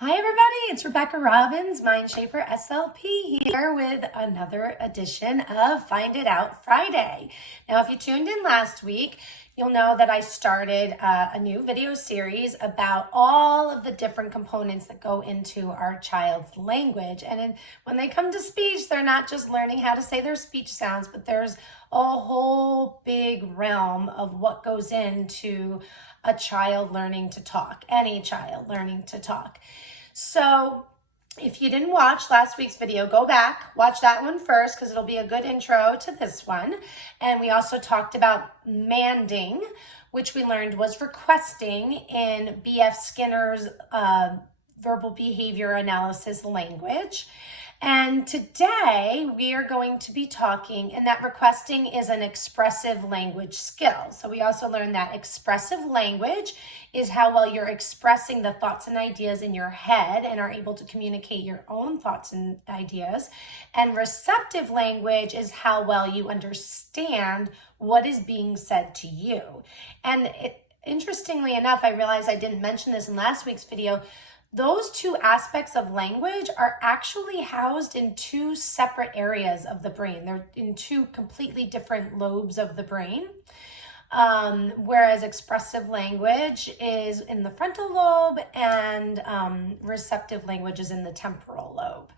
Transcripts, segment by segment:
Hi everybody, it's Rebecca Robbins, Mindshaper SLP here with another edition of Find It Out Friday. Now if you tuned in last week, you'll know that I started a new video series about all of the different components that go into our child's language. And when they come to speech, they're not just learning how to say their speech sounds, but there's a whole big realm of what goes into a child learning to talk, any child learning to talk. So if you didn't watch last week's video, go back, watch that one first because it'll be a good intro to this one. And we also talked about manding, which we learned was requesting in B.F. Skinner's verbal behavior analysis language. And today we are going to be talking, and that requesting is an expressive language skill. So we also learned that expressive language is how well you're expressing the thoughts and ideas in your head and are able to communicate your own thoughts and ideas. And receptive language is how well you understand what is being said to you. And interestingly enough, I realized I didn't mention this in last week's video. Those two aspects of language are actually housed in two separate areas of the brain. They're in two completely different lobes of the brain. Whereas expressive language is in the frontal lobe and receptive language is in the temporal lobe.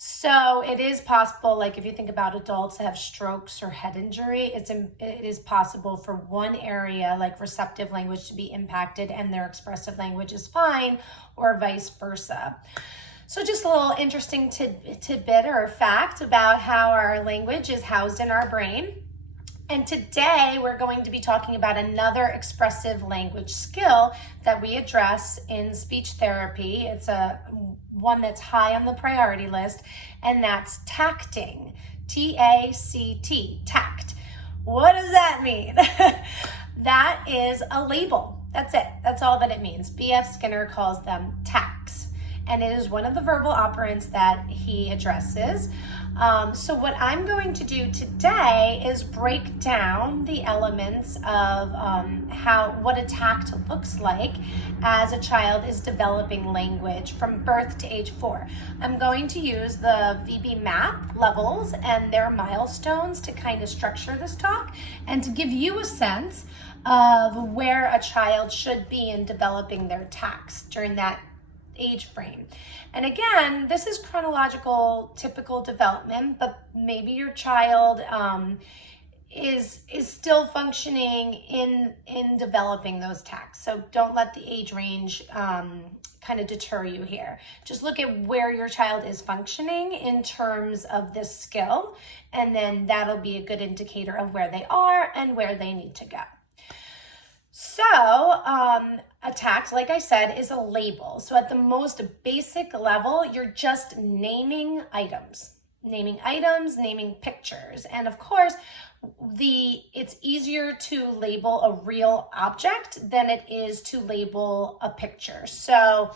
So it is possible, like if you think about adults that have strokes or head injury, it is possible for one area, like receptive language, to be impacted and their expressive language is fine, or vice versa. So just a little interesting tidbit or fact about how our language is housed in our brain. And today we're going to be talking about another expressive language skill that we address in speech therapy. It's one that's high on the priority list, and that's tacting. T-A-C-T, tact. What does that mean? That is a label. That's it. That's all that it means. B.F. Skinner calls them tacts, and it is one of the verbal operants that he addresses. So what I'm going to do today is break down the elements of what a tact looks like as a child is developing language from birth to age 4. I'm going to use the VB map levels and their milestones to kind of structure this talk and to give you a sense of where a child should be in developing their tacts during that age frame. And again, this is chronological, typical development, but maybe your child is still functioning in developing those tacts. So don't let the age range kind of deter you here. Just look at where your child is functioning in terms of this skill, and then that'll be a good indicator of where they are and where they need to go. So a tact, like I said, is a label. So at the most basic level, you're just naming items, naming pictures. And of course, it's easier to label a real object than it is to label a picture. So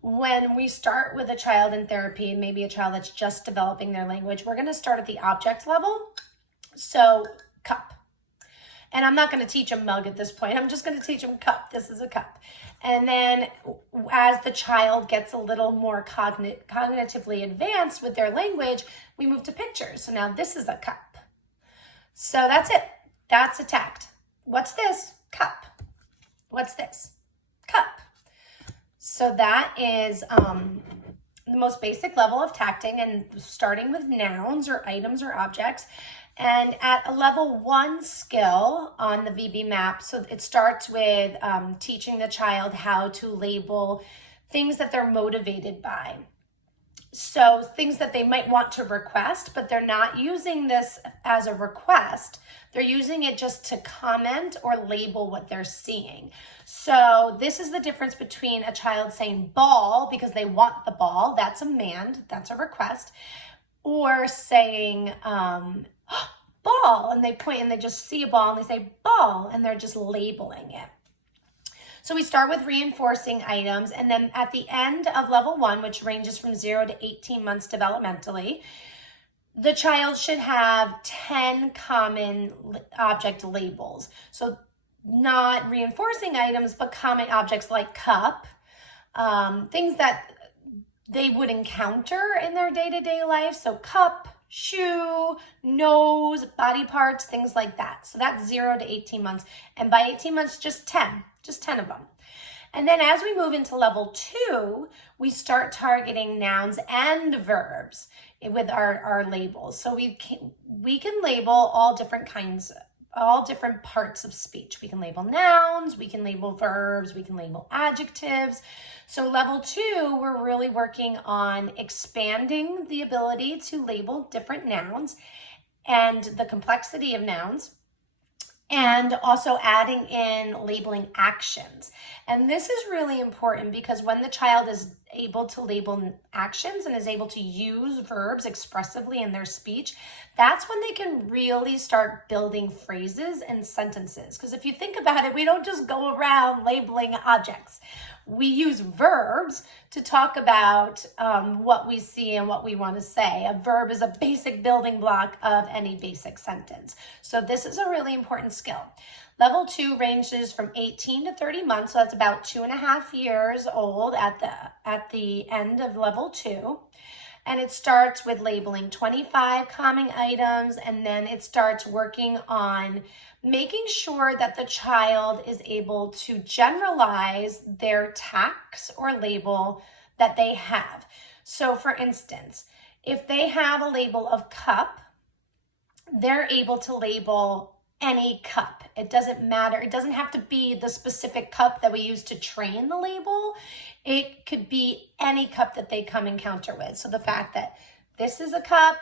when we start with a child in therapy, maybe a child that's just developing their language, we're going to start at the object level. So cup. And I'm not going to teach them mug at this point. I'm just going to teach them cup. This is a cup. And then as the child gets a little more cognitively advanced with their language, we move to pictures. So now this is a cup. So that's it. That's a tact. What's this? Cup. What's this? Cup. So that is the most basic level of tacting, and starting with nouns or items or objects. And at a level 1 skill on the VB map, so it starts with teaching the child how to label things that they're motivated by. So things that they might want to request, but they're not using this as a request. They're using it just to comment or label what they're seeing. So this is the difference between a child saying ball because they want the ball. That's a mand, that's a request. Or saying ball, and they point and they just see a ball and they say ball, and they're just labeling it. So we start with reinforcing items, and then at the end of level 1, which ranges from 0 to 18 months developmentally, the child should have 10 common object labels. So not reinforcing items, but common objects like cup, things that they would encounter in their day-to-day life. So cup, shoe, nose, body parts, things like that. So that's 0 to 18 months. And by 18 months, just 10 of them. And then as we move into level 2, we start targeting nouns and verbs with our labels. So we can label all different parts of speech. We can label nouns, we can label verbs, we can label adjectives. So level 2, we're really working on expanding the ability to label different nouns and the complexity of nouns, and also adding in labeling actions. And this is really important because when the child is able to label actions and is able to use verbs expressively in their speech, that's when they can really start building phrases and sentences. Because if you think about it, we don't just go around labeling objects. We use verbs to talk about what we see and what we want to say. A verb is a basic building block of any basic sentence. So this is a really important skill. Level 2 ranges from 18 to 30 months, so that's about 2.5 years old at the end of level 2. And it starts with labeling 25 calming items, and then it starts working on making sure that the child is able to generalize their tags or label that they have. So for instance, if they have a label of cup, they're able to label any cup. It doesn't matter. It doesn't have to be the specific cup that we use to train the label. It could be any cup that they come encounter with. So the fact that this is a cup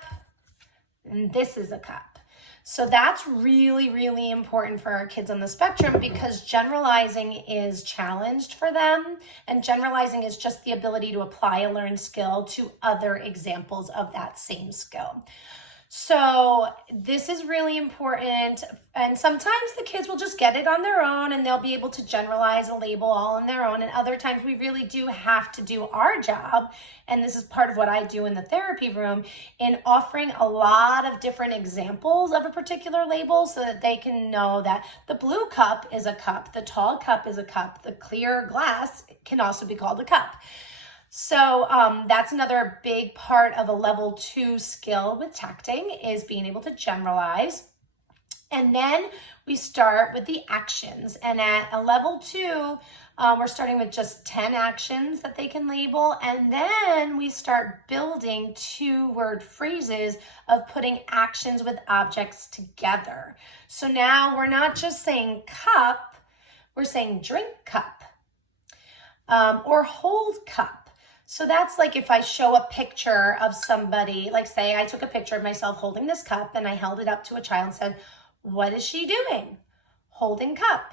and this is a cup. So that's really, really important for our kids on the spectrum because generalizing is challenged for them. And generalizing is just the ability to apply a learned skill to other examples of that same skill. So this is really important, and sometimes the kids will just get it on their own and they'll be able to generalize a label all on their own, and other times we really do have to do our job, and this is part of what I do in the therapy room, in offering a lot of different examples of a particular label so that they can know that the blue cup is a cup, the tall cup is a cup, the clear glass can also be called a cup. So that's another big part of a level 2 skill with tacting is being able to generalize. And then we start with the actions. And at a level 2, we're starting with just 10 actions that they can label. And then we start building 2-word phrases of putting actions with objects together. So now we're not just saying cup, we're saying drink cup or hold cup. So that's like if I show a picture of somebody, like say I took a picture of myself holding this cup and I held it up to a child and said, what is she doing? Holding cup,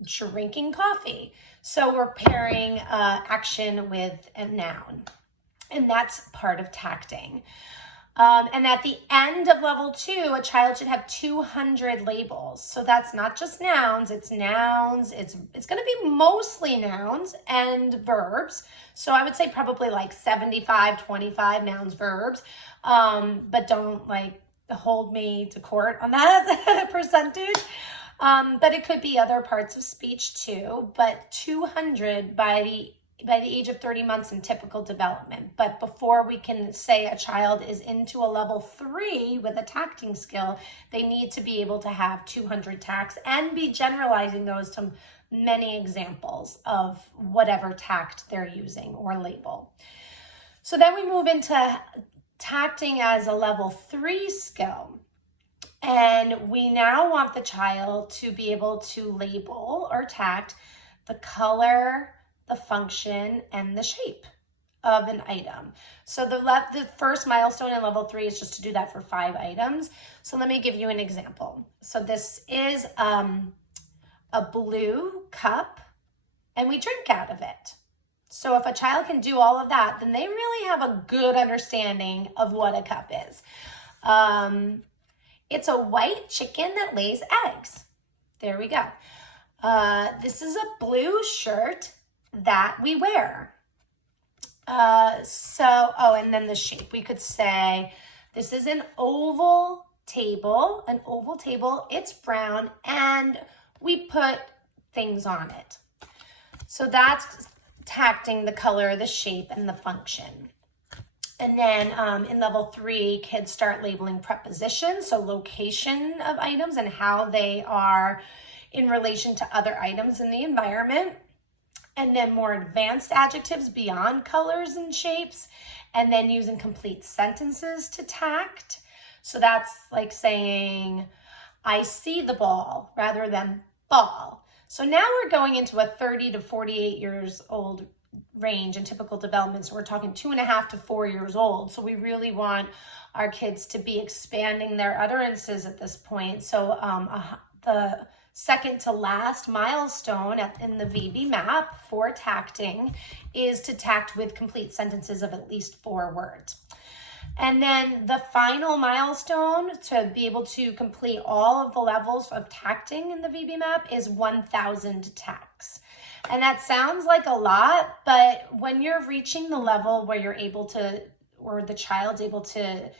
drinking coffee. So we're pairing action with a noun, and that's part of tacting. And at the end of level 2, a child should have 200 labels. So that's not just nouns, it's nouns. It's going to be mostly nouns and verbs. So I would say probably like 75, 25 nouns, verbs. But don't like hold me to court on that percentage. But it could be other parts of speech too. But 200 by the age of 30 months in typical development. But before we can say a child is into a level 3 with a tacting skill, they need to be able to have 200 tacts and be generalizing those to many examples of whatever tact they're using or label. So then we move into tacting as a level 3 skill. And we now want the child to be able to label or tact the color, the function, and the shape of an item. So the first milestone in level 3 is just to do that for 5 items. So let me give you an example. So this is a blue cup, and we drink out of it. So if a child can do all of that, then they really have a good understanding of what a cup is. It's a white chicken that lays eggs. There we go. This is a blue shirt that we wear. And then the shape. We could say this is an oval table. An oval table, it's brown, and we put things on it. So that's tacting the color, the shape, and the function. And then in level 3, kids start labeling prepositions, so location of items and how they are in relation to other items in the environment. And then more advanced adjectives beyond colors and shapes, and then using complete sentences to tact. So that's like saying, I see the ball rather than ball. So now we're going into a 30 to 48 years old range in typical development. So we're talking 2.5 to 4 years old. So we really want our kids to be expanding their utterances at this point. So the second to last milestone in the VB map for tacting is to tact with complete sentences of at least 4 words. And then the final milestone to be able to complete all of the levels of tacting in the VB map is 1,000 tacts. And that sounds like a lot, but when you're reaching the level where you're able to, or the child's able to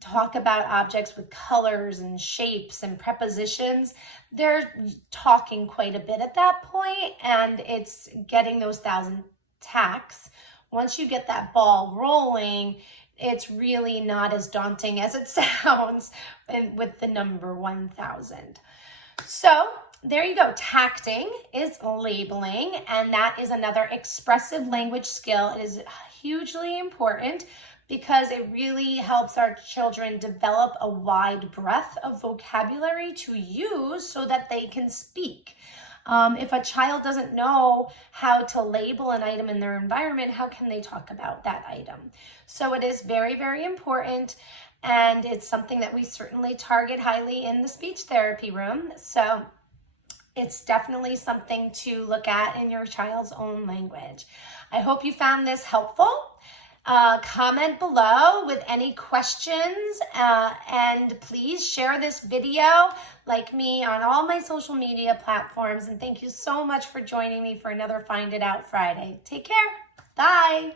talk about objects with colors and shapes and prepositions, they're talking quite a bit at that point, and it's getting those 1,000 tacts. Once you get that ball rolling, it's really not as daunting as it sounds with the number 1,000. So there you go. Tacting is labeling, and that is another expressive language skill. It is hugely important because it really helps our children develop a wide breadth of vocabulary to use so that they can speak. If a child doesn't know how to label an item in their environment, how can they talk about that item? So it is very, very important, and it's something that we certainly target highly in the speech therapy room. So it's definitely something to look at in your child's own language. I hope you found this helpful. Comment below with any questions, and please share this video, like me on all my social media platforms. And thank you so much for joining me for another Find It Out Friday. Take care. Bye.